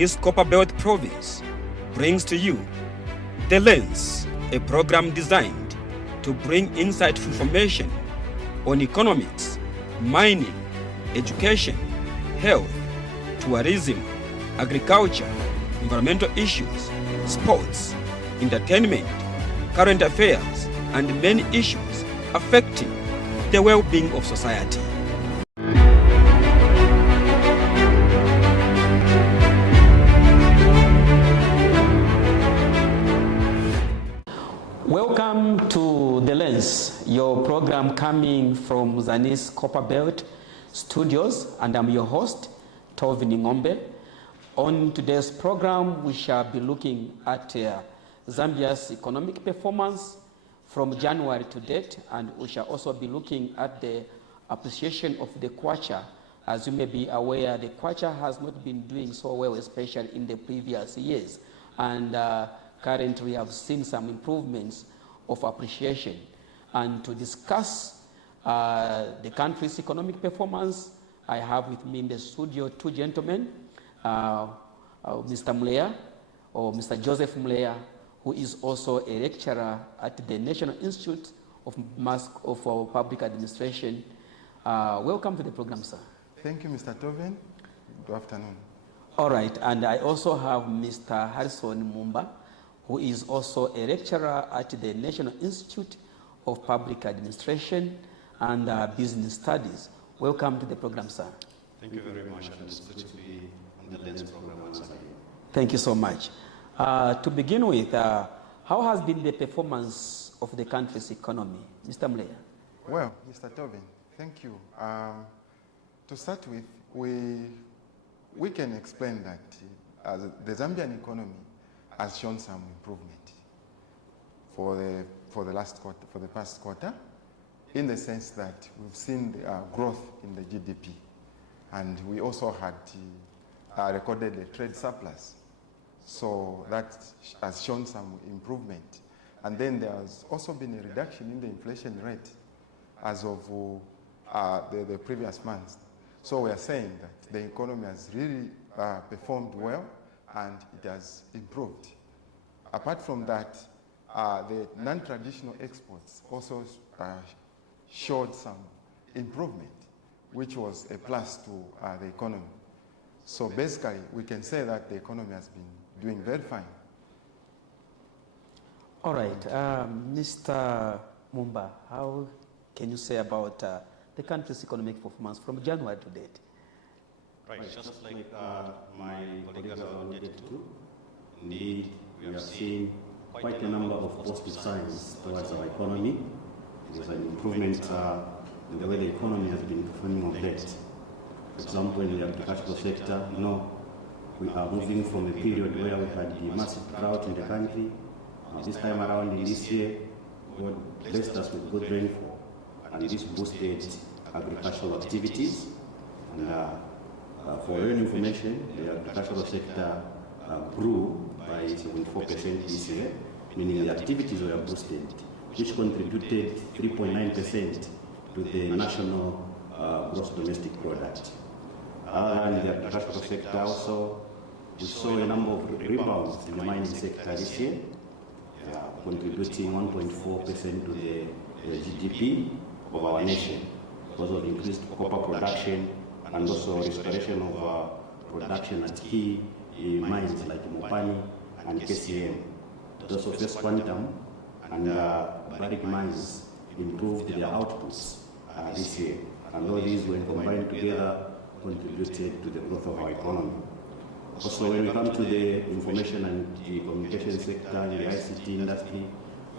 East Copper Belt Province brings to you The Lens, a program designed to bring insightful information on economics, mining, education, health, tourism, agriculture, environmental issues, sports, entertainment, current affairs, and many issues affecting the well-being of society. Welcome to The Lens, your program coming from Zanis Copper Belt Studios, and I'm your host, Tovin Ngombe. On today's program, we shall be looking at Zambia's economic performance from January to date, and we shall also be looking at the appreciation of the Kwacha. As you may be aware, the Kwacha has not been doing so well, especially in the previous years, and currently we have seen some improvements of appreciation. And to discuss the country's economic performance, I have with me in the studio two gentlemen, Mr. Mleya, or Mr. Joseph Mleya, who is also a lecturer at the National Institute of Public Administration. Welcome to the program, sir. Thank you, Mr. Tovin. Good afternoon. All right, and I also have Mr. Harrison Mumba, who is also a lecturer at the National Institute of Public Administration and Business Studies. Welcome to the program, sir. Thank you very much, and it's good to be on the Lens program once again. Thank you so much. To begin with, how has been the performance of the country's economy? Mr. Mleya. Well, Mr. Tovin, thank you. To start with, we can explain that the Zambian economy has shown some improvement for the past quarter, in the sense that we've seen growth in the GDP, and we also had recorded a trade surplus. So that has shown some improvement. And then there has also been a reduction in the inflation rate as of the previous months. So we are saying that the economy has really performed well and it has improved. Apart from that, the non-traditional exports also showed some improvement, which was a plus to the economy. So basically, we can say that the economy has been doing very fine. All right, Mr. Mumba, how can you say about the country's economic performance from January to date? Right, just like my colleagues have alluded to, indeed, we have seen quite a number of positive signs towards our economy. There's an improvement in the way the economy has been performing of late. For example, in the agricultural sector, we are moving from a period where we had a massive drought in the country. This time around in this year, God blessed us with good rainfall, and this boosted agricultural activities. And for your information, the agricultural sector grew by 74% this year, meaning the activities were boosted, which contributed 3.9% to the national gross domestic product. Other than the agricultural sector, also we saw a number of rebounds in the mining sector this year, contributing 1.4% to the GDP of our nation because of increased copper production and also restoration of production at key mines like Mopani and KCM. Also, First Quantum and Barrick mines improved their outputs this year, and all these, when combined together, contributed to the growth of our economy. Also, when we come to the information and the communication sector and the ICT industry,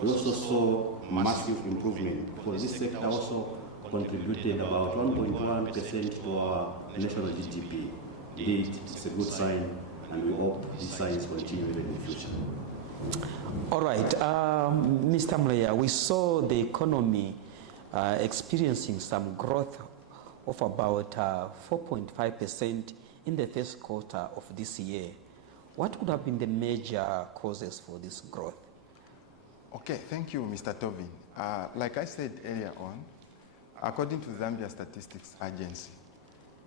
we also saw massive improvement, because this sector also contributed about 1.1% to our national GDP. Indeed, it's a good sign, and we hope these signs continue in the future. All right, Mr. Mleya, we saw the economy experiencing some growth of about 4.5% in the first quarter of this year. What could have been the major causes for this growth? Okay, thank you, Mr. Tovin. Like I said earlier on, according to Zambia Statistics Agency,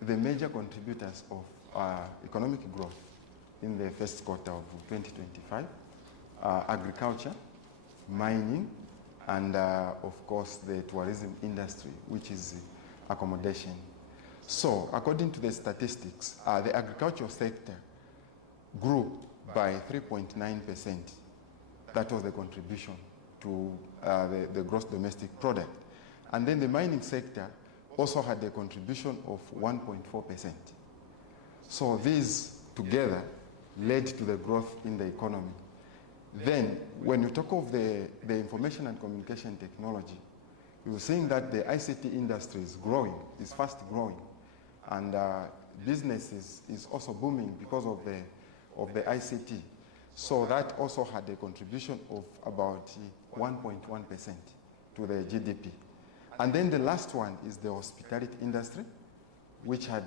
the major contributors of economic growth in the first quarter of 2025, agriculture, mining, and of course the tourism industry, which is accommodation. So according to the statistics, the agricultural sector grew by 3.9%. That was the contribution to the gross domestic product. And then the mining sector also had a contribution of 1.4%. So these together led to the growth in the economy. Then, when you talk of the information and communication technology, you're seeing that the ICT industry is growing, is fast growing, and business is also booming because of the ICT. So that also had a contribution of about 1.1% to the GDP. And then the last one is the hospitality industry, which had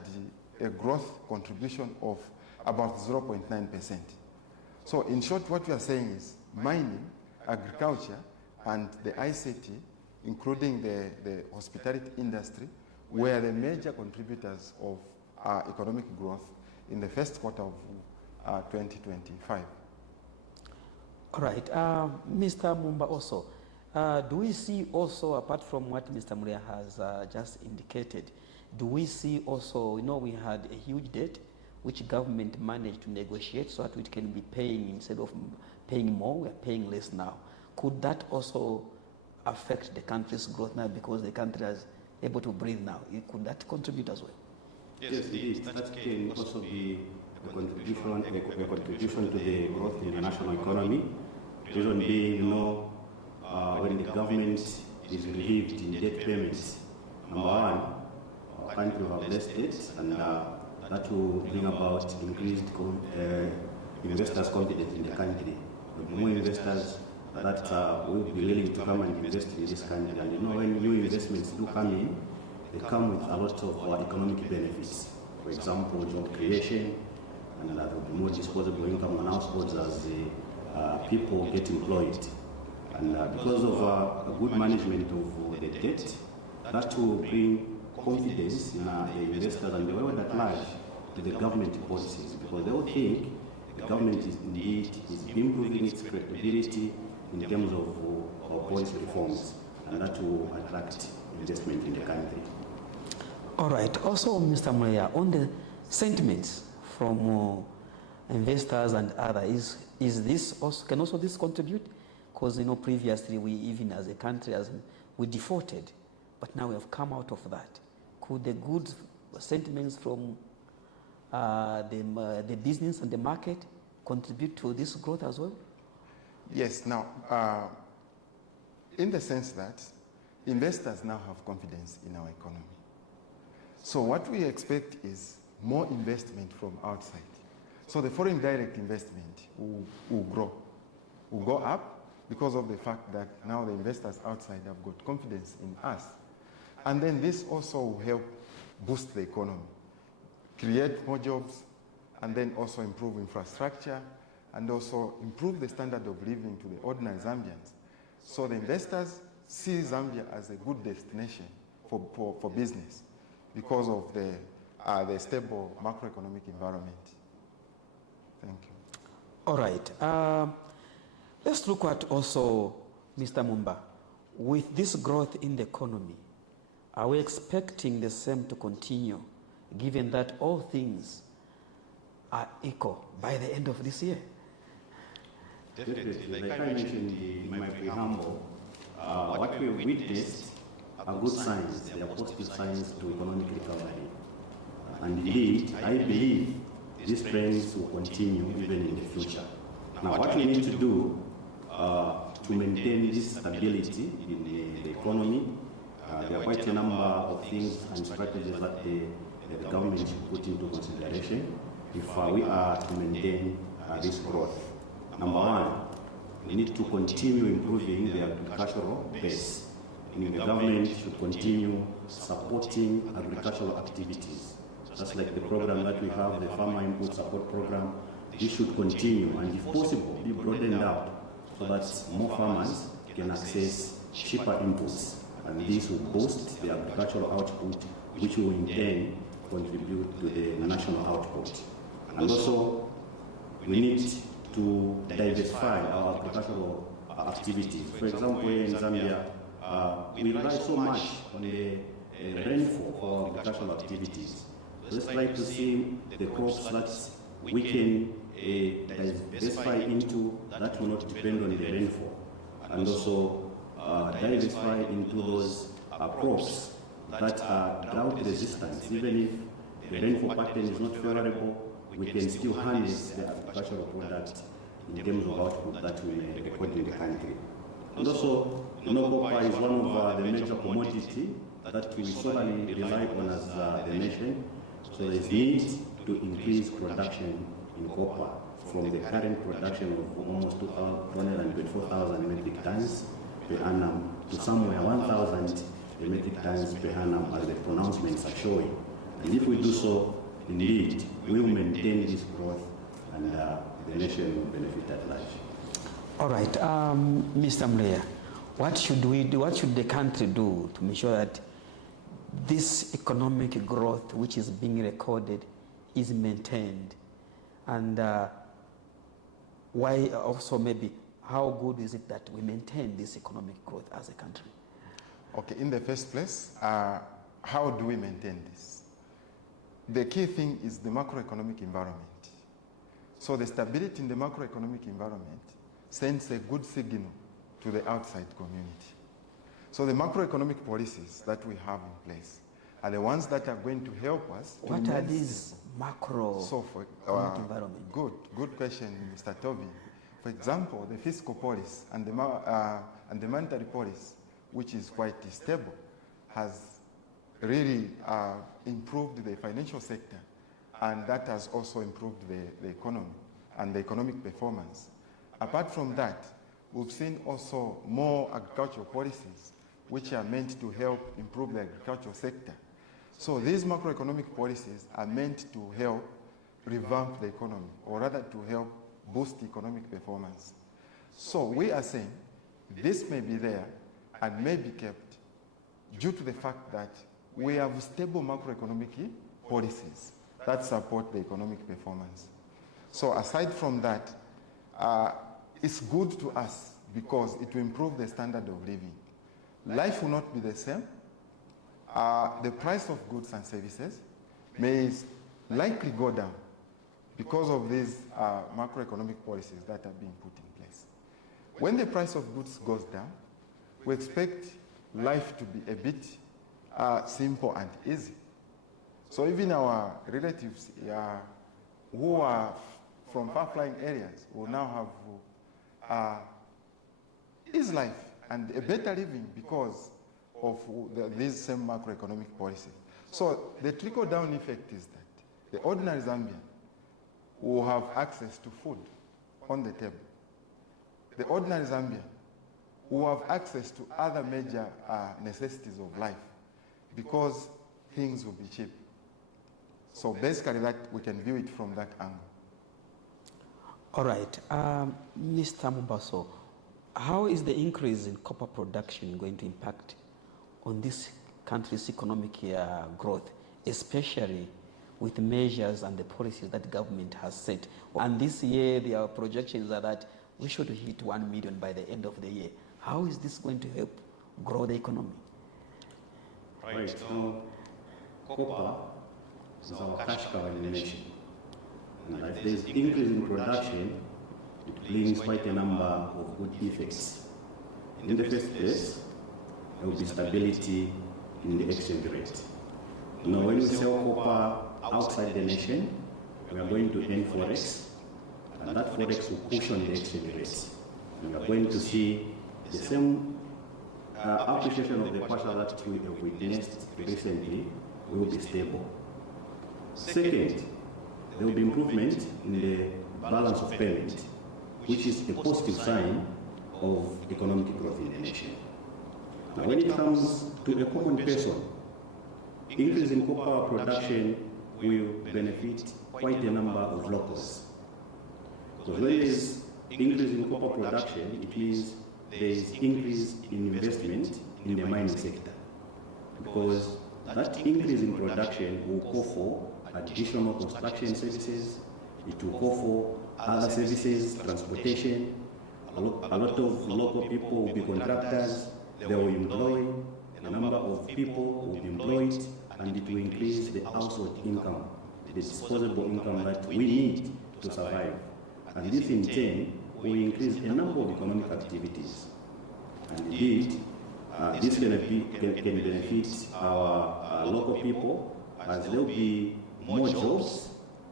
a growth contribution of about 0.9%. So in short, what we are saying is mining, agriculture, and the ICT, including the hospitality industry, were the major contributors of economic growth in the first quarter of 2025. All right. Mr. Mumba also, do we see also, apart from what Mr. Muria has just indicated, do we see also, we had a huge debt which government managed to negotiate so that we can be paying, instead of paying more, we are paying less now. Could that also affect the country's growth now because the country is able to breathe now? Could that contribute as well? Yes, that can also be a contribution to the growth in the national economy. Reason being, when the government is relieved in debt payments, number one, our country will have less debts, and that will bring about increased investors' confidence in the country. There will be more investors that will be willing to come and invest in this country. And when new investments do come in, they come with a lot of economic benefits. For example, job creation, and there will be more disposable income on households as people get employed. And because of a good management of the debt, that will bring confidence in the investors and the world at large to the government policies, because they will think the government is indeed improving its credibility in terms of policy reforms, and that will attract investment in the country. All right. Also, Mr. Muria, on the sentiments from investors and others, is this also, can also this contribute? Because previously we, even as a country, we defaulted, but now we have come out of that. Could the good sentiments from the business and the market contribute to this growth as well? Yes. Now, in the sense that investors now have confidence in our economy. So what we expect is more investment from outside. So the foreign direct investment will grow, will go up, because of the fact that now the investors outside have got confidence in us. And then this also will help boost the economy, create more jobs, and then also improve infrastructure, and also improve the standard of living to the ordinary Zambians. So the investors see Zambia as a good destination for business because of the stable macroeconomic environment. Thank you. All right. Let's look at also, Mr. Mumba, with this growth in the economy, are we expecting the same to continue, given that all things are equal by the end of this year? Definitely. Like I mentioned in my preamble, what we witnessed are good signs. They are positive signs to economic recovery. And indeed, I believe these trends will continue even in the future. Now, what we need to do to maintain this stability in the economy, there are quite a number of things and strategies that the government should put into consideration if we are to maintain this growth. Number one, we need to continue improving the agricultural base. The government should continue supporting agricultural activities. Just like the program that we have, the Farmer Input Support Program, this should continue and, if possible, be broadened out so that more farmers can access cheaper inputs. And this will boost the agricultural output, which will in turn contribute to the national output. And also, we need to diversify our agricultural activities. For example, here in Zambia, we rely so much on the rainfall for our agricultural activities. So let's try to see the crops that we can diversify into that will not depend on the rainfall, and also diversify into those crops that are drought resistant. Even if the rainfall pattern is not favorable, we can still harness the agricultural product in terms of output that we may record in the country. And also, copper is one of the major commodity that we solely rely on as the nation. So there is need to increase production in copper from the current production of almost 224,000 metric tons per annum to somewhere 1,000 metric tons per annum, as the pronouncements are showing. And if we do so, indeed, we will maintain this growth and the nation will benefit at large. All right, Mr. Mleya, what should we do? What should the country do to make sure that this economic growth, which is being recorded, is maintained? And why also maybe how good is it that we maintain this economic growth as a country? Okay, in the first place, how do we maintain this? The key thing is the macroeconomic environment. So the stability in the macroeconomic environment sends a good signal to the outside community. So the macroeconomic policies that we have in place are the ones that are going to help us. What are these macroeconomic environment? Good question, Mr. Tobin. For example, the fiscal policy and the monetary policy, which is quite stable, has really improved the financial sector, and that has also improved the economy and the economic performance. Apart from that, we've seen also more agricultural policies which are meant to help improve the agricultural sector. So these macroeconomic policies are meant to help revamp the economy, or rather to help boost economic performance. So we are saying this may be there and may be kept due to the fact that we have stable macroeconomic policies that support the economic performance. So aside from that, it's good to us because it will improve the standard of living. Life will not be the same. The price of goods and services may likely go down because of these macroeconomic policies that are being put in place. When the price of goods goes down, we expect life to be a bit simple and easy. So even our relatives who are from far-flung areas will now have easy life and a better living because of these same macroeconomic policies. So the trickle-down effect is that the ordinary Zambian will have access to food on the table. The ordinary Zambian will have access to other major necessities of life because things will be cheap. So basically that we can view it from that angle. All right, Mr. Mumbaso, how is the increase in copper production going to impact on this country's economic growth, especially with measures and the policies that the government has set? And this year, their projections are that we should hit 1 million by the end of the year. How is this going to help grow the economy? Right, so copper is our cash cow in the nation. And if there is increase in production, it brings quite a number of good effects. In the first place, there will be stability in the exchange rate. Now, when we sell copper outside the nation, we are going to earn forex, and that forex will cushion the exchange rate. And we are going to see the same appreciation of the Kwacha that we have witnessed recently will be stable. Second, there will be improvement in the balance of payment, which is a positive sign of economic growth in the nation. Now, when it comes to a common person, increase in copper production will benefit quite a number of locals. So when there is increase in copper production, it means there is increase in investment in the mining sector, because that increase in production will call for additional construction services, it will call other services, transportation. A lot of local people will be contractors. They will employ a number of people who will be employed, and it will increase the household income, the disposable income that we need to survive. And this in turn will increase a number of economic activities. And indeed, this can benefit our local people, as there will be more jobs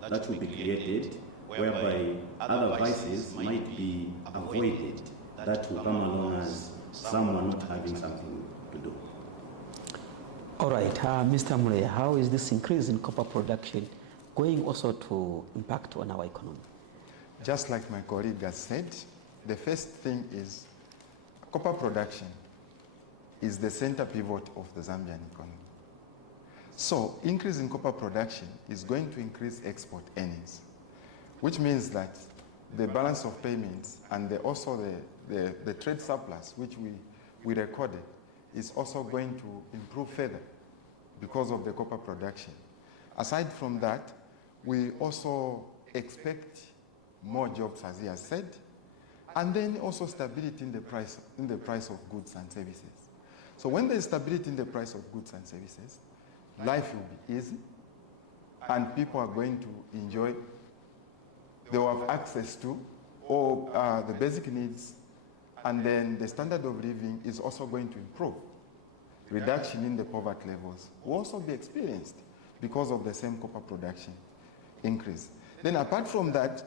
that will be created, whereby other vices might be avoided that will come along as someone not having something to do. All right, Mr. Mure, how is this increase in copper production going also to impact on our economy? Just like my colleague has said, the first thing is copper production is the center pivot of the Zambian economy. So increase in copper production is going to increase export earnings, which means that the balance of payments and also the trade surplus, which we recorded, is also going to improve further because of the copper production. Aside from that, we also expect more jobs, as he has said, and then also stability in the price of goods and services. So when there is stability in the price of goods and services, life will be easy, and people are going to enjoy. They will have access to all the basic needs, and then the standard of living is also going to improve. Reduction in the poverty levels will also be experienced because of the same copper production increase. Then apart from that,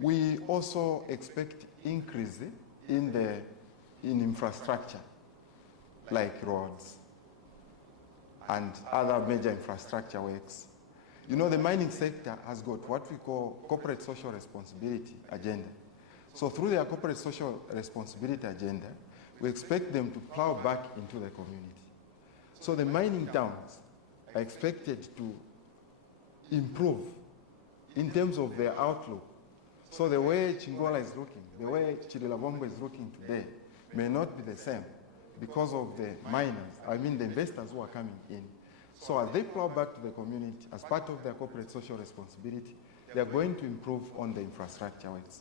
we also expect increase in infrastructure, like roads and other major infrastructure works. You know, the mining sector has got what we call corporate social responsibility agenda. So through their corporate social responsibility agenda, we expect them to plow back into the community. So the mining towns are expected to improve in terms of their outlook. So the way Chingola is looking, the way Chirilabongo is looking today may not be the same because of the miners, the investors who are coming in. So as they plow back to the community as part of their corporate social responsibility, they are going to improve on the infrastructure works.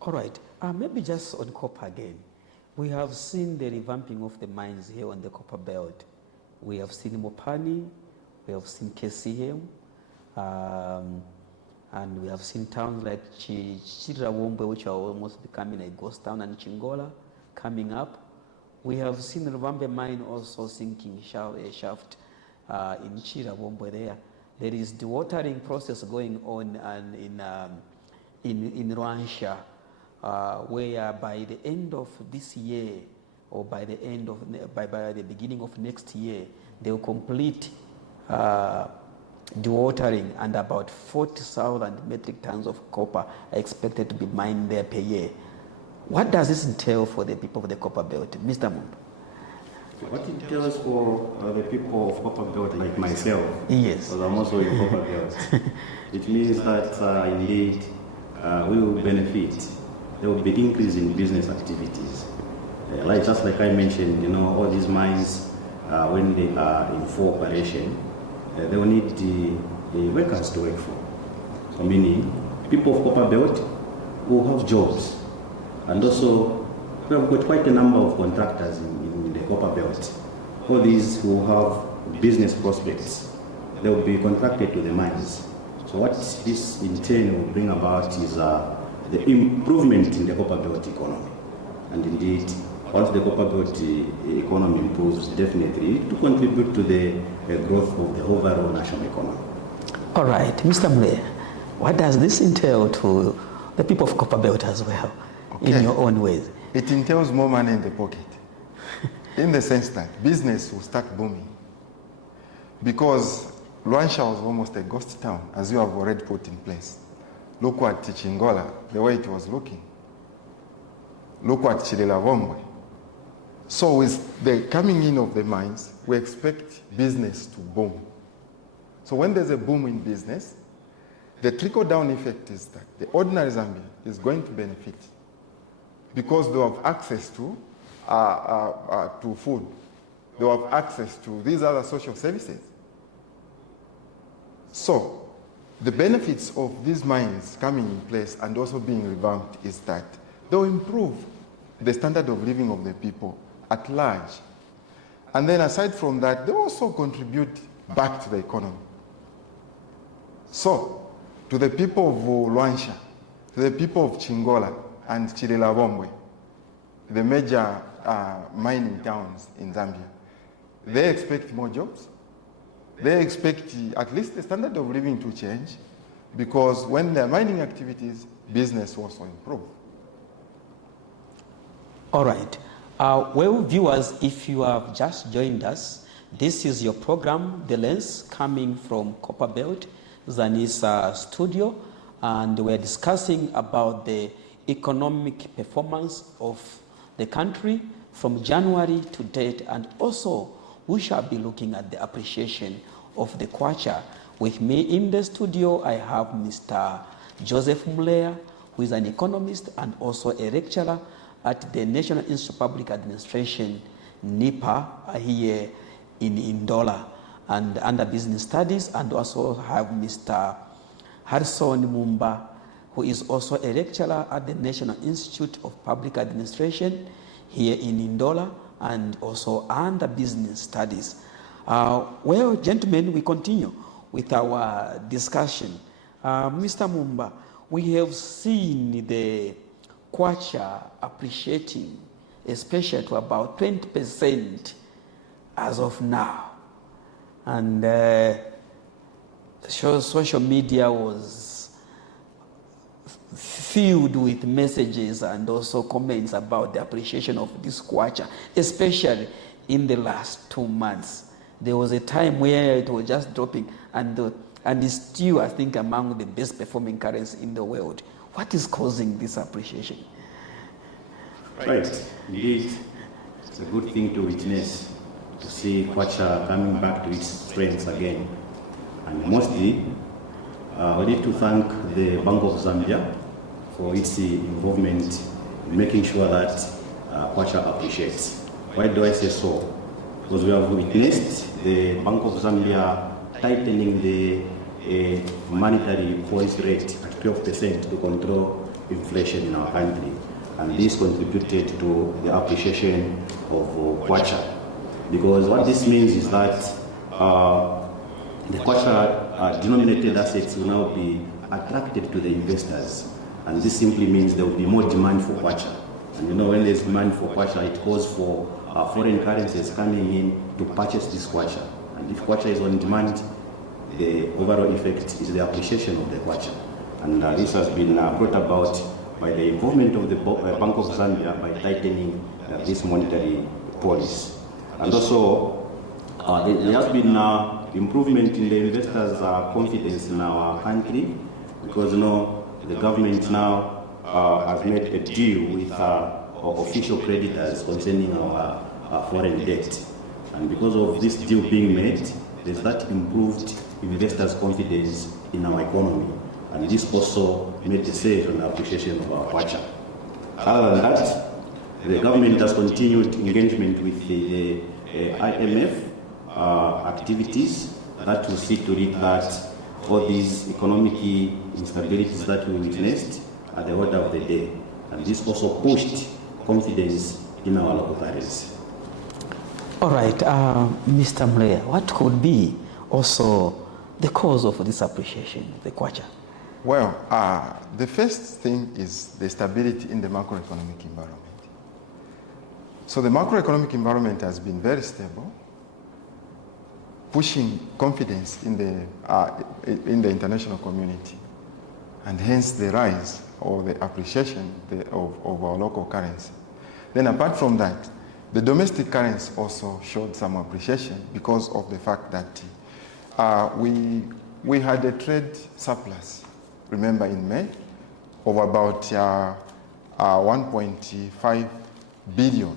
All right, maybe just on copper again. We have seen the revamping of the mines here on the copper belt. We have seen Mopani, we have seen KCM, and we have seen towns like Chirawombe, which are almost becoming a ghost town, and Chingola coming up. We have seen the Rwambe mine also sinking a shaft in Chirawombe there. There is the watering process going on in Rwansha, where by the end of this year, or by the beginning of next year, they will complete dewatering, and about 40,000 metric tons of copper are expected to be mined there per year. What does this entail for the people of the copper belt, Mr. Mumba? What it entails for the people of copper belt like myself, yes, because I'm also in copper belt, it means that indeed we will benefit. There will be increase in business activities. Just like I mentioned, you know, all these mines, when they are in full operation, they will need the workers to work for. So meaning, people of copper belt will have jobs. And also, we have got quite a number of contractors in the copper belt. All these will have business prospects. They will be contracted to the mines. So what this in turn will bring about is the improvement in the copper belt economy. And indeed, once the copper belt economy improves, definitely to contribute to the growth of the overall national economy. All right, Mr. Mule, what does this entail to the people of copper belt as well, in your own ways? It entails more money in the pocket, in the sense that business will start booming. Because Luansha was almost a ghost town, as you have already put in place. Look at Chingola, the way it was looking. Look at Chirilabombe. So with the coming in of the mines, we expect business to boom. So when there's a boom in business, the trickle-down effect is that the ordinary Zambian is going to benefit because they have access to food. They have access to these other social services. So the benefits of these mines coming in place and also being revamped is that they'll improve the standard of living of the people at large. And then aside from that, they also contribute back to the economy. So, to the people of Luansha, to the people of Chingola and Chililabombwe, the major mining towns in Zambia, they expect more jobs. They expect at least the standard of living to change, because when there are mining activities, business also improve. All right. Well, viewers, if you have just joined us, this is your program, The Lens, coming from Copperbelt, Zanisa studio, and we're discussing about the economic performance of the country from January to date, and also we shall be looking at the appreciation of the Kwacha. With me in the studio, I have Mr. Joseph Mulea, who is an economist and also a lecturer at the National Institute of Public Administration, NIPA, here in Ndola, and under business studies, and also have Mr. Harrison Mumba, who is also a lecturer at the National Institute of Public Administration here in Ndola, and also under business studies. Well, gentlemen, we continue with our discussion. Mr. Mumba, we have seen the Kwacha appreciating, especially to about 20% as of now. And social media was filled with messages and also comments about the appreciation of this Kwacha, especially in the last 2 months. There was a time where it was just dropping, and it's still, I think, among the best performing currencies in the world. What is causing this appreciation? Right. Indeed, it's a good thing to witness, to see Kwacha coming back to its strengths again. And mostly, we need to thank the Bank of Zambia for its involvement in making sure that Kwacha appreciates. Why do I say so? Because we have witnessed the Bank of Zambia tightening the monetary policy rate at 12% to control inflation in our country. And this contributed to the appreciation of Kwacha. Because what this means is that the Kwacha denominated assets will now be attracted to the investors. And this simply means there will be more demand for Kwacha. And you know, when there's demand for Kwacha, it calls for foreign currencies coming in to purchase this Kwacha. And if Kwacha is on demand, the overall effect is the appreciation of the Kwacha. And this has been brought about by the involvement of the Bank of Zambia by tightening this monetary policy. And also, there has been improvement in the investors' confidence in our country, because you know the government now has made a deal with official creditors concerning our foreign debt. And because of this deal being made, there's that improved investors' confidence in our economy. And this also made the sales on the appreciation of our Kwacha. Other than that, the government has continued engagement with the IMF activities that will see to it that all these economic instabilities that we witnessed are the order of the day. And this also pushed confidence in our local currency. All right, Mr. Mlea, what could be also the cause of this appreciation, the Kwacha? Well, the first thing is the stability in the macroeconomic environment. So the macroeconomic environment has been very stable, pushing confidence in the international community, and hence the rise or the appreciation of our local currency. Then apart from that, the domestic currency also showed some appreciation because of the fact that we had a trade surplus, remember, in May, of about 1.5 billion,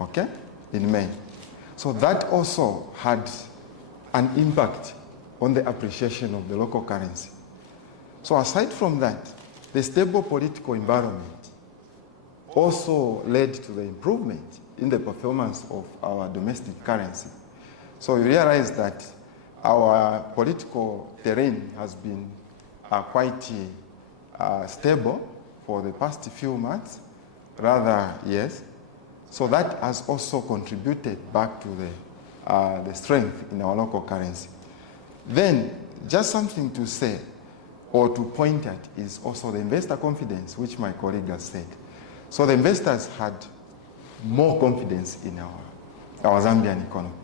okay, in May. So that also had an impact on the appreciation of the local currency. So aside from that, the stable political environment also led to the improvement in the performance of our domestic currency. So you realize that our political terrain has been quite stable for the past few months, rather years. So that has also contributed back to the strength in our local currency. Then, just something to say or to point at is also the investor confidence, which my colleague has said. So the investors had more confidence in our Zambian economy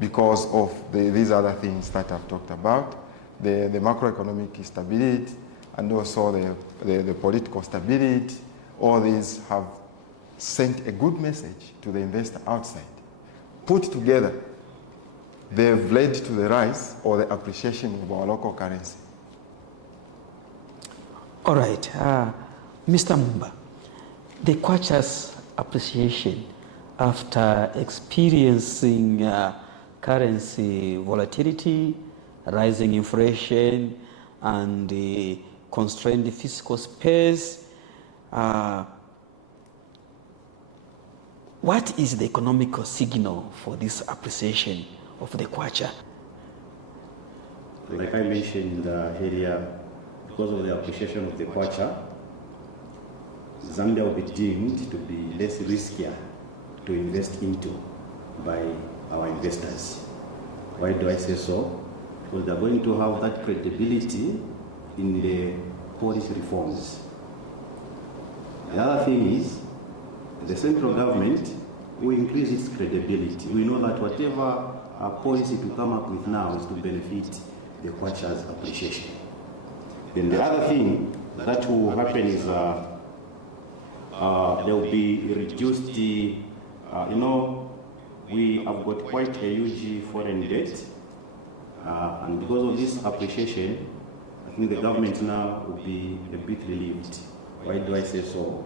because of these other things that I've talked about, the macroeconomic stability and also the political stability. All these have sent a good message to the investor outside. Put together, they've led to the rise or the appreciation of our local currency. All right, Mr. Mumba, the Kwacha's appreciation after experiencing currency volatility, rising inflation, and constrained fiscal space, what is the economical signal for this appreciation of the Kwacha? Like I mentioned earlier, because of the appreciation of the Kwacha, Zambia will be deemed to be less riskier to invest into by our investors. Why do I say so? Because they're going to have that credibility in the policy reforms. The other thing is, the central government will increase its credibility. We know that whatever policy to come up with now is to benefit the Kwacha's appreciation. Then the other thing that will happen is there will be reduced, we have got quite a huge foreign debt, and because of this appreciation, I think the government now will be a bit relieved. Why do I say so?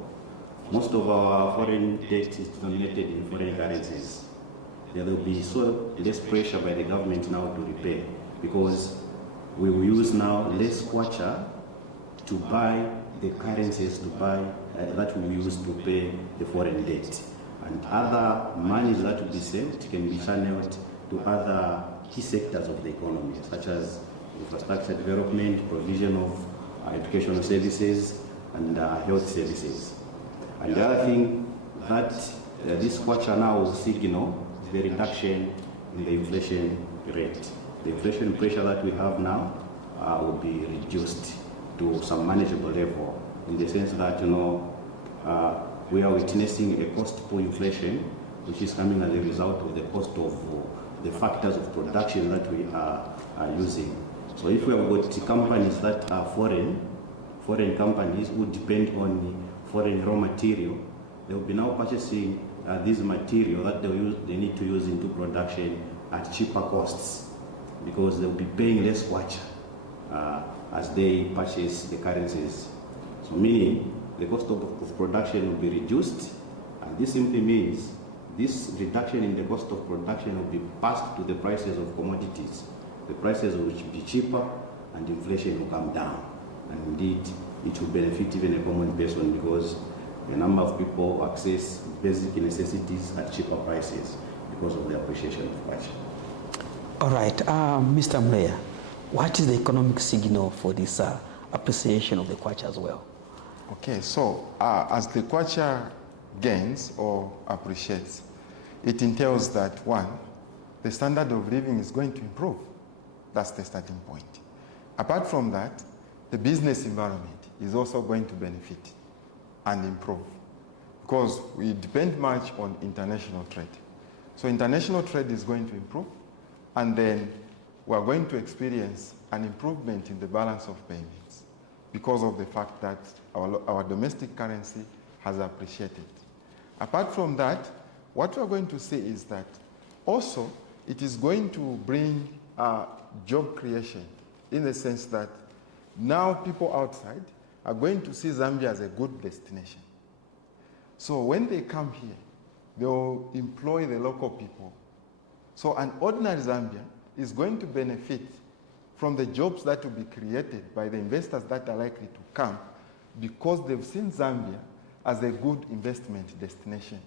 Most of our foreign debt is denominated in foreign currencies. There will be so less pressure by the government now to repay, because we will use now less Kwacha to buy the currencies that we use to pay the foreign debt. And other monies that will be saved can be channeled to other key sectors of the economy, such as infrastructure development, provision of educational services, and health services. And the other thing that this Kwacha now will signal is the reduction in the inflation rate. The inflation pressure that we have now will be reduced to some manageable level, in the sense that we are witnessing a cost-pull inflation, which is coming as a result of the cost of the factors of production that we are using. So if we have got companies that are foreign companies who depend on foreign raw material, they will be now purchasing this material that they need to use into production at cheaper costs, because they will be paying less Kwacha as they purchase the currencies. So meaning the cost of production will be reduced, and this simply means this reduction in the cost of production will be passed to the prices of commodities. The prices will be cheaper and inflation will come down. And indeed, it will benefit even a common person, because a number of people access basic necessities at cheaper prices because of the appreciation of Kwacha. All right, Mr. Mleya, what is the economic signal for this appreciation of the Kwacha as well? Okay, so as the Kwacha gains or appreciates, it entails that, one, the standard of living is going to improve. That's the starting point. Apart from that, the business environment is also going to benefit and improve, because we depend much on international trade. So international trade is going to improve, and then we are going to experience an improvement in the balance of payments because of the fact that our domestic currency has appreciated. Apart from that, what we are going to see is that also it is going to bring job creation, in the sense that now people outside are going to see Zambia as a good destination. So when they come here, they will employ the local people. So an ordinary Zambian is going to benefit from the jobs that will be created by the investors that are likely to come, because they've seen Zambia as a good investment destination,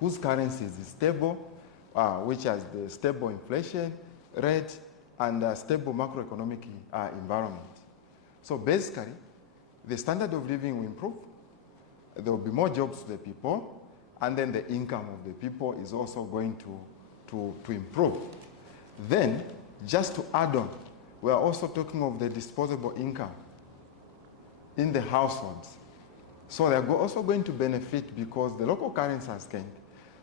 whose currency is stable, which has the stable inflation rate, and a stable macroeconomic environment. So basically, the standard of living will improve, there will be more jobs to the people, and then the income of the people is also going to improve. Then, just to add on, we are also talking of the disposable income in the households. So they are also going to benefit because the local currency has gained.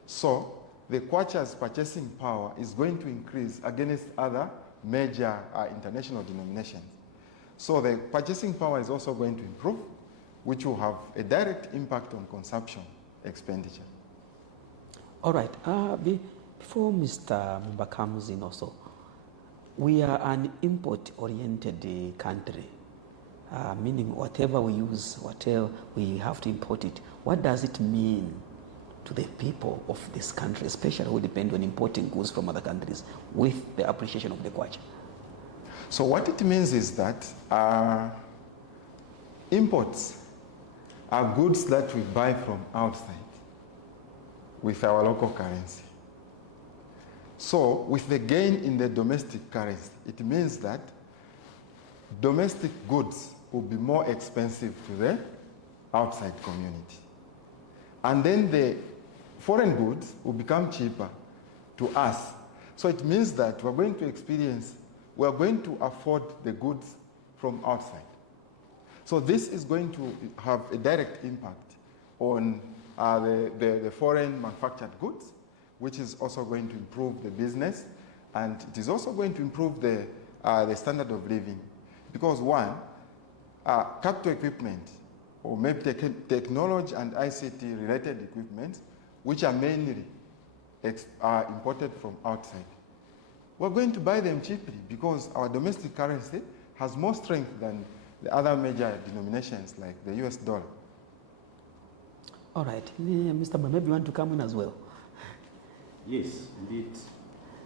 So the Kwacha's purchasing power is going to increase against other major international denominations. So the purchasing power is also going to improve, which will have a direct impact on consumption expenditure. All right. Before Mr. Mumba comes in also, we are an import-oriented country, meaning whatever we use, whatever we have to import it. What does it mean to the people of this country, especially who depend on importing goods from other countries with the appreciation of the Kwacha? So what it means is that imports are goods that we buy from outside with our local currency. So with the gain in the domestic currency, it means that domestic goods will be more expensive to the outside community. And then the foreign goods will become cheaper to us. So it means that we're going to afford the goods from outside. So this is going to have a direct impact on the foreign manufactured goods, which is also going to improve the business, and it is also going to improve the standard of living. Because one, capital equipment, or maybe technology and ICT related equipment, which are mainly imported from outside, we're going to buy them cheaply because our domestic currency has more strength than the other major denominations like the US dollar. All right. Mr. Mumba, maybe you want to come in as well? Yes, indeed.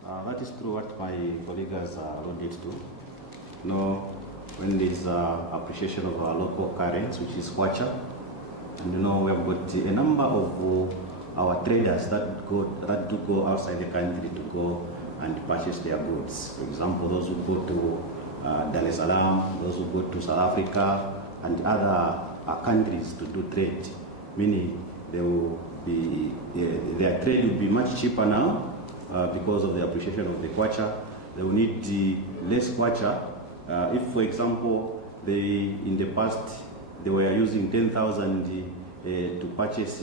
That is true what my colleague has alluded to. When there is appreciation of our local currency, which is Kwacha, and we have got a number of our traders that do go outside the country to go and purchase their goods. For example, those who go to Dar es Salaam, those who go to South Africa, and other countries to do trade, meaning they will their trade will be much cheaper now because of the appreciation of the Kwacha. They will need less Kwacha. If, for example, in the past they were using 10,000 to purchase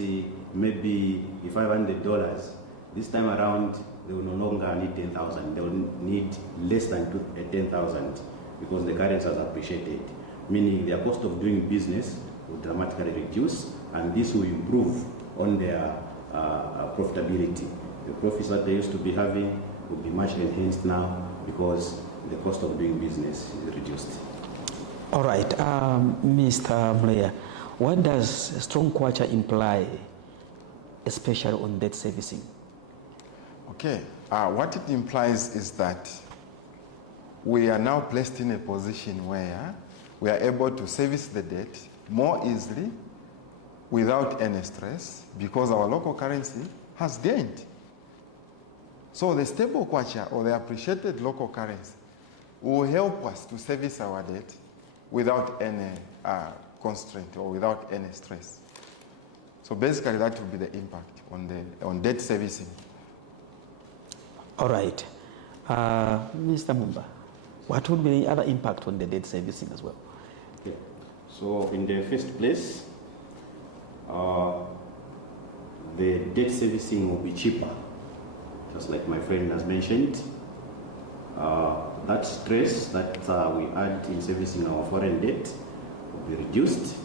maybe $500, this time around they will no longer need 10,000. They will need less than 10,000 because the currency has appreciated, meaning their cost of doing business will dramatically reduce, and this will improve on their profitability. The profits that they used to be having will be much enhanced now because the cost of doing business is reduced. All right, Mr. Mleya, what does strong Kwacha imply, especially on debt servicing? Okay, what it implies is that we are now placed in a position where we are able to service the debt more easily without any stress because our local currency has gained. So the stable Kwacha, or the appreciated local currency, will help us to service our debt without any constraint or without any stress. So basically that will be the impact on debt servicing. All right. Mr. Mumba, what would be the other impact on the debt servicing as well? Okay. So in the first place, the debt servicing will be cheaper, just like my friend has mentioned. That stress that we add in servicing our foreign debt will be reduced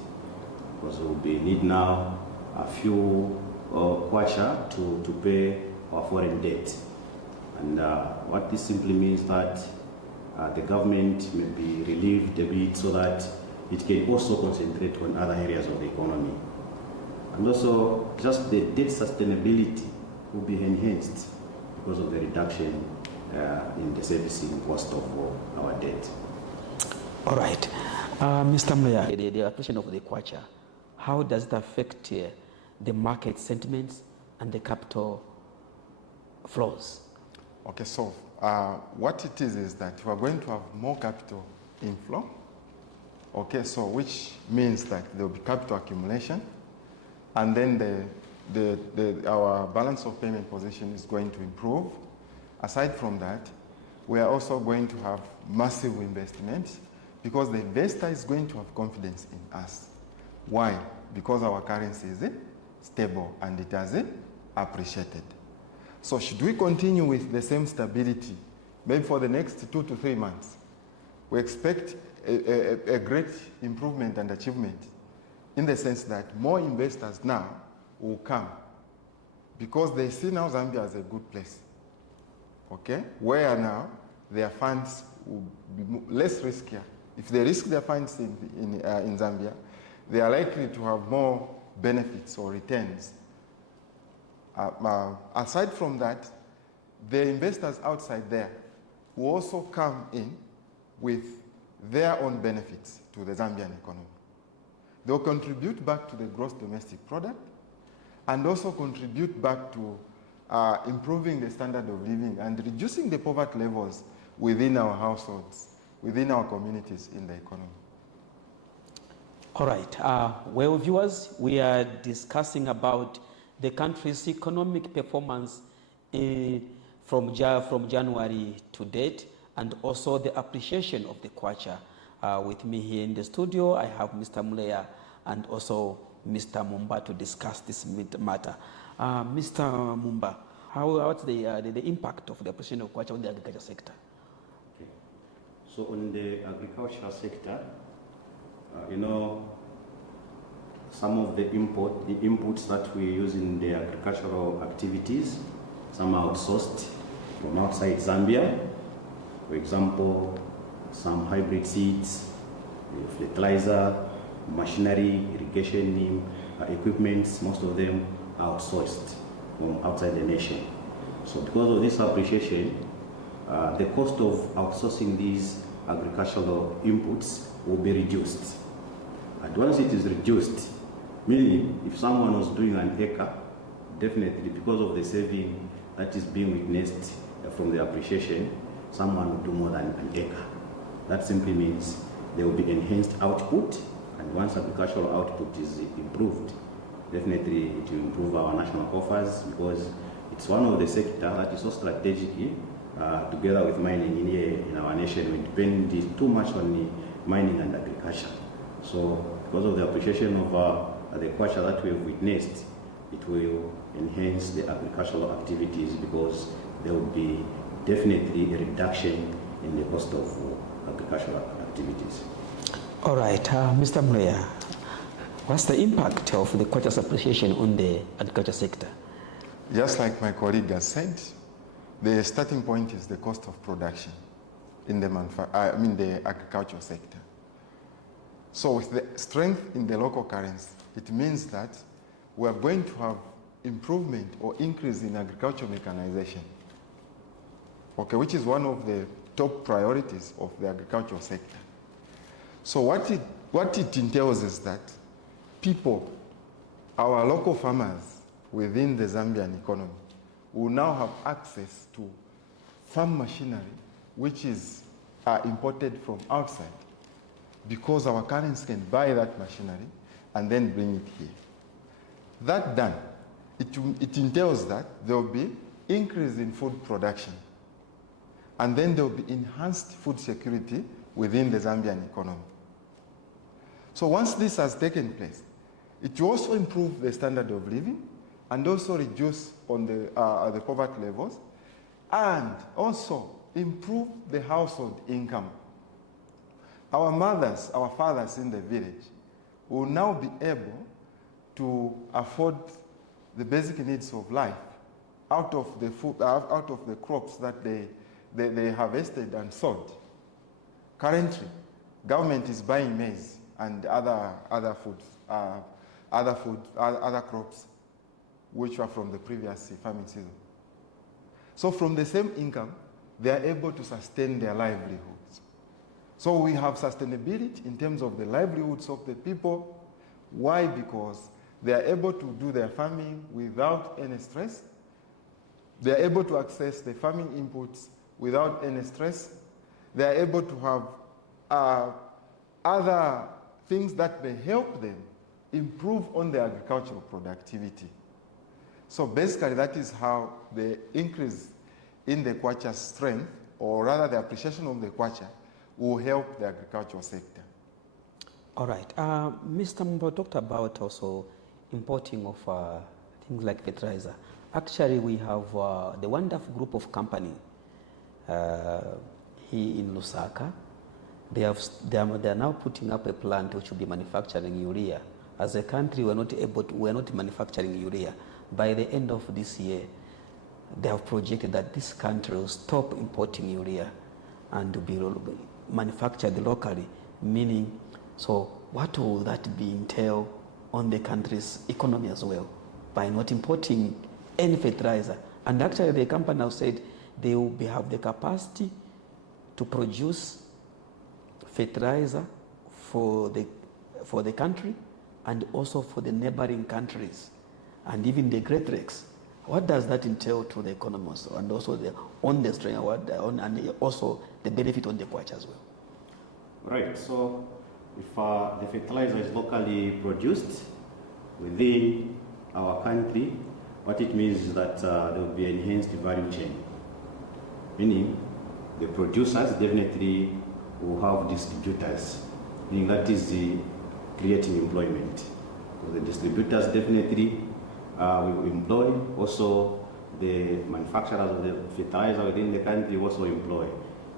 because we need now a few Kwacha to pay our foreign debt. And what this simply means that the government may be relieved a bit so that it can also concentrate on other areas of the economy. And also, just the debt sustainability will be enhanced because of the reduction in the servicing cost of our debt. All right. Mr. Mleya, the application of the Kwacha, how does it affect the market sentiments and the capital flows? Okay, so what it is that we are going to have more capital inflow. Okay, so which means that there will be capital accumulation, and then our balance of payment position is going to improve. Aside from that, we are also going to have massive investments because the investor is going to have confidence in us. Why? Because our currency is stable and it has appreciated. So should we continue with the same stability, maybe for the next 2 to 3 months, we expect a great improvement and achievement in the sense that more investors now will come because they see now Zambia as a good place, okay? Where now their funds will be less riskier. If they risk their funds in Zambia, they are likely to have more benefits or returns. Aside from that, the investors outside there will also come in with their own benefits to the Zambian economy. They'll contribute back to the gross domestic product and also contribute back to improving the standard of living and reducing the poverty levels within our households, within our communities in the economy. All right. Well, viewers, we are discussing about the country's economic performance from January to date, and also the appreciation of the Kwacha. With me here in the studio, I have Mr. Muleya and also Mr. Mumba to discuss this matter. Mr. Mumba, what's the impact of the appreciation of Kwacha on the agriculture sector? Okay. So on the agricultural sector, some of the inputs that we use in the agricultural activities, some are outsourced from outside Zambia. For example, some hybrid seeds, fertilizer, machinery, irrigation equipments, most of them are outsourced from outside the nation. So because of this appreciation, the cost of outsourcing these agricultural inputs will be reduced. And once it is reduced, meaning if someone was doing an acre, definitely because of the saving that is being witnessed from the appreciation, someone will do more than an acre. That simply means there will be enhanced output, and once agricultural output is improved, definitely it will improve our national coffers because it's one of the sectors that is so strategic together with mining in our nation. We depend too much on the mining and agriculture. So because of the appreciation of the Kwacha that we have witnessed, it will enhance the agricultural activities because there will be definitely a reduction in the cost of agricultural activities. All right, Mr. Muleya, what's the impact of the Kwacha's appreciation on the agriculture sector? Just like my colleague has said, the starting point is the cost of production in the agricultural sector. So with the strength in the local currency, it means that we are going to have improvement or increase in agricultural mechanization, okay, which is one of the top priorities of the agricultural sector. So what it entails is that people, our local farmers within the Zambian economy, will now have access to farm machinery which is imported from outside, because our currency can buy that machinery and then bring it here. That done, it entails that there will be increase in food production, and then there will be enhanced food security within the Zambian economy. So once this has taken place, it will also improve the standard of living and also reduce on the poverty levels, and also improve the household income. Our mothers, our fathers in the village will now be able to afford the basic needs of life out of the food, out of the crops that they harvested and sold. Currently, government is buying maize and other crops which were from the previous farming season. So from the same income, they are able to sustain their livelihoods. So we have sustainability in terms of the livelihoods of the people. Why? Because they are able to do their farming without any stress, They are able to access the farming inputs without any stress. They are able to have other things that may help them improve on their agricultural productivity. So basically that is how the increase in the Kwacha's strength, or rather the appreciation of the Kwacha, will help the agricultural sector. All right. Mr. Mumba talked about also importing of things like fertilizer. Actually, we have the wonderful group of company here in Lusaka. They are now putting up a plant which will be manufacturing urea. As a country, we are not manufacturing urea. By the end of this year, they have projected that this country will stop importing urea and to be manufactured locally. Meaning, so what will that be entail on the country's economy as well by not importing any fertilizer? And actually, the company now said they will have the capacity to produce fertilizer for the country and also for the neighboring countries and even the Great Lakes. What does that entail to the economy and also on the strain, and also the benefit on the Kwacha as well? Right. So if the fertilizer is locally produced within our country, what it means is that there will be enhanced value chain. Meaning the producers definitely will have distributors, meaning that is creating employment. So the distributors definitely will employ, also the manufacturers of the fertilizer within the country also employ.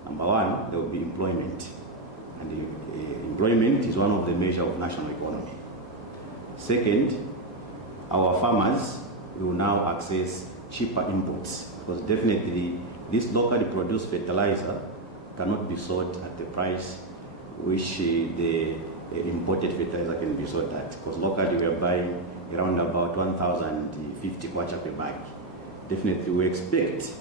Number one, there will be employment. And employment is one of the measures of national economy. Second, our farmers will now access cheaper inputs, because definitely this locally produced fertilizer cannot be sold at the price which the imported fertilizer can be sold at, because locally we are buying around about 1,050 kwacha per bag. Definitely we expect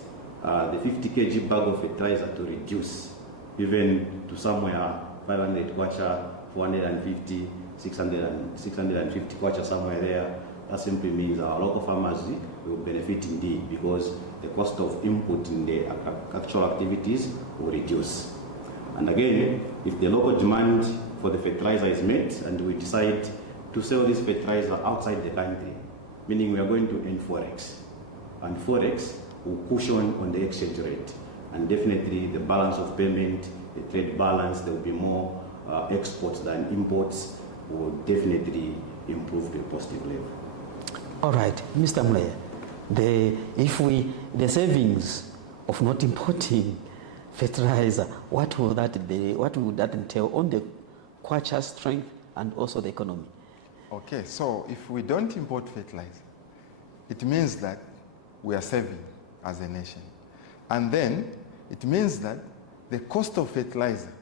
the 50 kg bag of fertilizer to reduce even to somewhere 500 kwacha, 450, 650 kwacha, somewhere there. That simply means our local farmers will benefit indeed, because the cost of input in the agricultural activities will reduce. And again, if the local demand for the fertilizer is met and we decide to sell this fertilizer outside the country, meaning we are going to earn Forex. And Forex will cushion on the exchange rate. And definitely the balance of payment, the trade balance, there will be more exports than imports, will definitely improve to a positive level. All right, Mr. Mleye, the savings of not importing fertilizer, what will that be? What would that entail on the Kwacha strength and also the economy? Okay, so if we don't import fertilizer, it means that we are saving as a nation. And then it means that the cost of fertilizer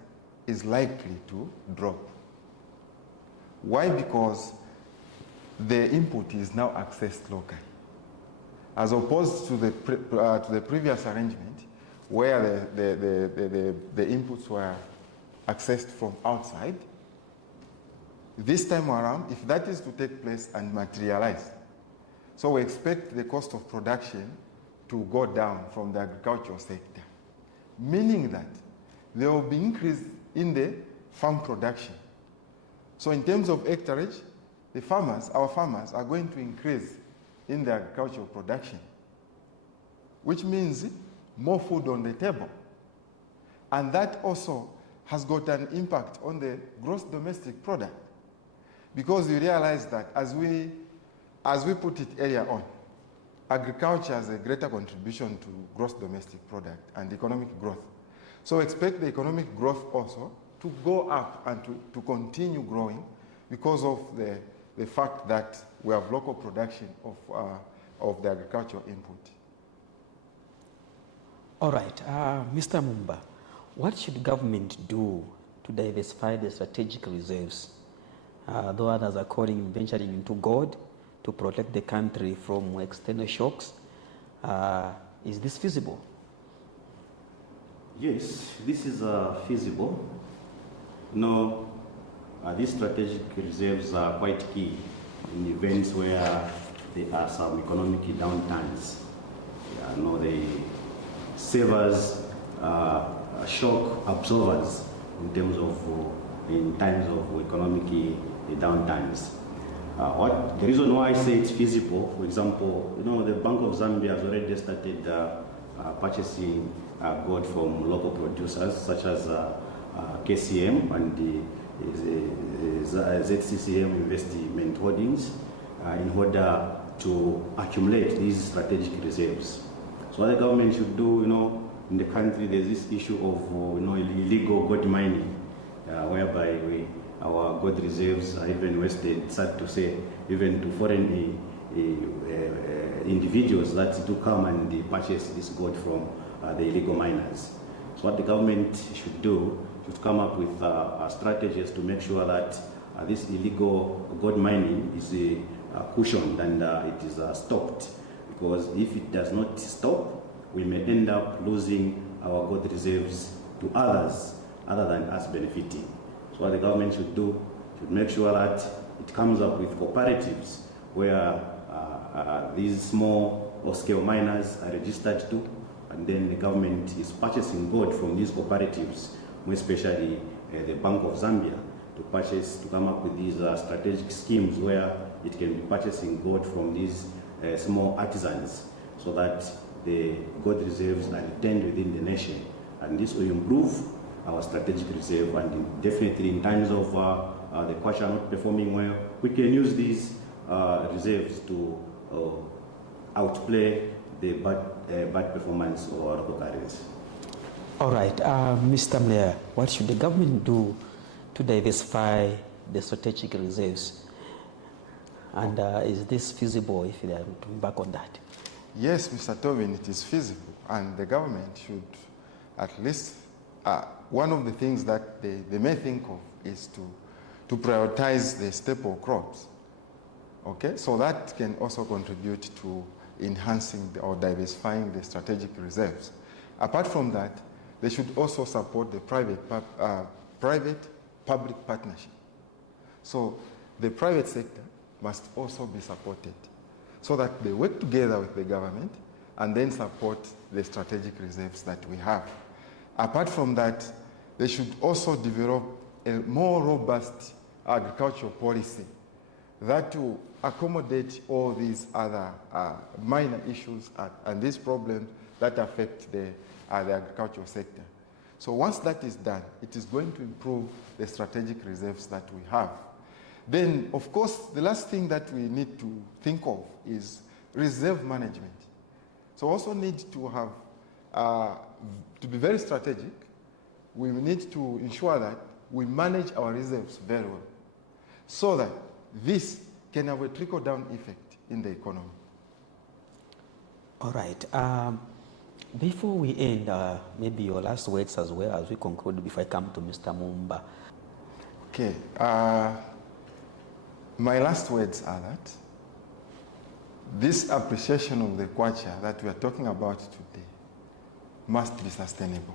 is likely to drop. Why? Because the input is now accessed locally, as opposed to the previous arrangement where the inputs were accessed from outside. This time around, if that is to take place and materialize, so we expect the cost of production to go down from the agricultural sector, meaning that there will be increase in the farm production. So in terms of hectarage, our farmers are going to increase in the agricultural production, which means more food on the table. And that also has got an impact on the gross domestic product, because you realize that as we put it earlier on, agriculture has a greater contribution to gross domestic product and economic growth. So expect the economic growth also to go up and to continue growing, because of the fact that we have local production of the agricultural input. All right, Mr. Mumba, what should government do to diversify the strategic reserves? Though others are calling venturing into gold to protect the country from external shocks. Is this feasible? Yes, this is feasible. No, these strategic reserves are quite key in events where there are some economic downturns. they serve as shock absorbers in terms of in times of economic downtimes. The reason why I say it's feasible, for example, the Bank of Zambia has already started purchasing gold from local producers such as KCM and the ZCCM Investment Holdings in order to accumulate these strategic reserves. So what the government should do, in the country there's this issue of illegal gold mining, whereby our gold reserves are even wasted, sad to say, even to foreign individuals that do come and purchase this gold from the illegal miners. So what the government should do should come up with strategies to make sure that this illegal gold mining is cushioned and it is stopped. Because if it does not stop, we may end up losing our gold reserves to others other than us benefiting. So what the government should do should make sure that it comes up with cooperatives where these small or scale miners are registered to, and then the government is purchasing gold from these cooperatives, more especially the Bank of Zambia, to come up with these strategic schemes where it can be purchasing gold from these small artisans, so that the gold reserves are retained within the nation, and this will improve our strategic reserve. And definitely in times of the Kwacha not performing well, we can use these reserves to outplay the bad performance of our local currency. All right, Mr. Mayor, what should the government do to diversify the strategic reserves? And is this feasible if they are to embark on that? Yes, Mr. Tobin, it is feasible, and the government should at least, one of the things that they may think of is to prioritize the staple crops. Okay, so that can also contribute to enhancing or diversifying the strategic reserves. Apart from that, they should also support the private-public partnership. So the private sector must also be supported so that they work together with the government and then support the strategic reserves that we have. Apart from that, they should also develop a more robust agricultural policy that will accommodate all these other minor issues and these problems that affect the agricultural sector. So once that is done, it is going to improve the strategic reserves that we have. Then, of course, the last thing that we need to think of is reserve management. So also need to have, to be very strategic, we need to ensure that we manage our reserves very well so that this can have a trickle-down effect in the economy. All right. Before we end, maybe your last words as well as we conclude before I come to Mr. Mumba. Okay. My last words are that this appreciation of the Kwacha that we are talking about today must be sustainable.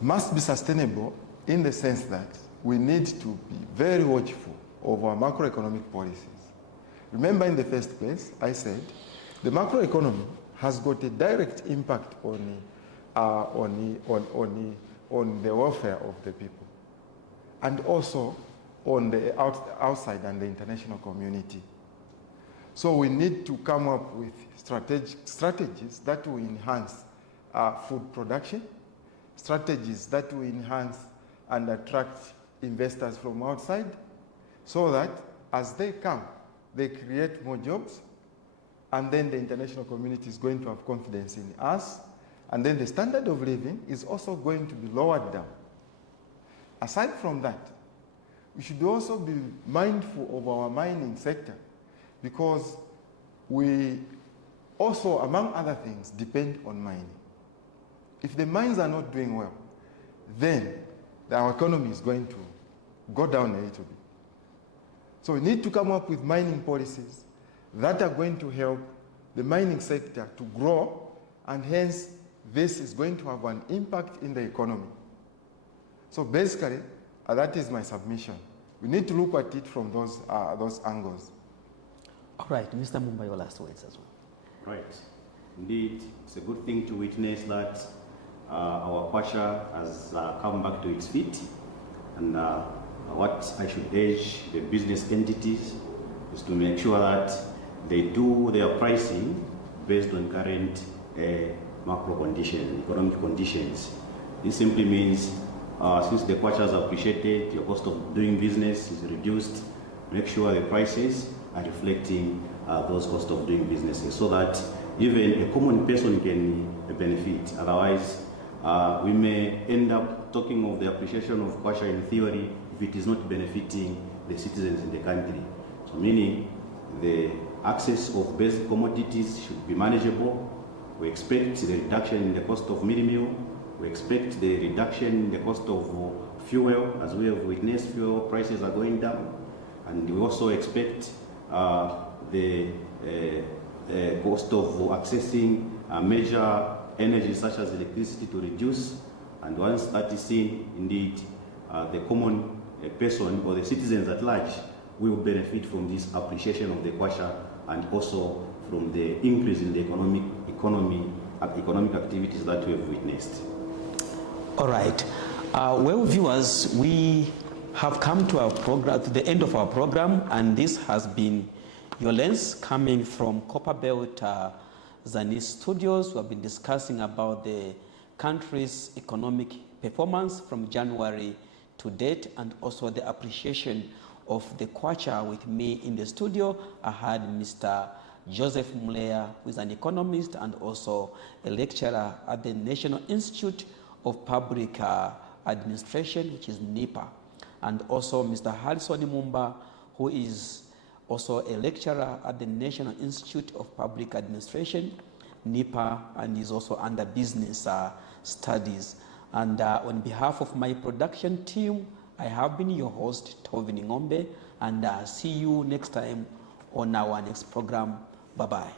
Must be sustainable in the sense that we need to be very watchful of our macroeconomic policies. Remember, in the first place, I said the macroeconomy has got a direct impact on the welfare of the people, and also on the outside and the international community. So we need to come up with strategies that will enhance food production, strategies that will enhance and attract investors from outside, so that as they come, they create more jobs, and then the international community is going to have confidence in us, and then the standard of living is also going to be lowered down. Aside from that, we should also be mindful of our mining sector, because we also, among other things, depend on mining. If the mines are not doing well, then our economy is going to go down a little bit. So we need to come up with mining policies that are going to help the mining sector to grow, and hence this is going to have an impact in the economy. So basically, that is my submission. We need to look at it from those angles. All right, Mr. Mumba, your last words as well. Right. Indeed, it's a good thing to witness that our Kwacha has come back to its feet. And what I should urge the business entities is to make sure that they do their pricing based on current macro conditions, economic conditions. This simply means since the Kwacha is appreciated, your cost of doing business is reduced, make sure the prices are reflecting those costs of doing businesses so that even a common person can benefit. Otherwise, we may end up talking of the appreciation of Kwacha in theory if it is not benefiting the citizens in the country. So meaning the access of basic commodities should be manageable. We expect the reduction in the cost of meal. We expect the reduction in the cost of fuel. As we have witnessed, fuel prices are going down. And we also expect the cost of accessing major energy such as electricity to reduce. And once that is seen, indeed, the common person or the citizens at large will benefit from this appreciation of the Kwacha and also from the increase in the economic activities that we have witnessed. All right. Well, viewers, we have come to our program, to the end of our program, and this has been your lens coming from Copperbelt Zanis Studios. We have been discussing about the country's economic performance from January to date and also the appreciation of the Kwacha. With me in the studio, I had Mr. Joseph Mulea, who is an economist and also a lecturer at the National Institute of Public Administration, which is NIPA, and also Mr. Harrison Mumba, who is also a lecturer at the National Institute of Public Administration, NIPA, and is also under business studies. And on behalf of my production team, I have been your host, Tovini Ngombe, and see you next time on our next program. Bye-bye.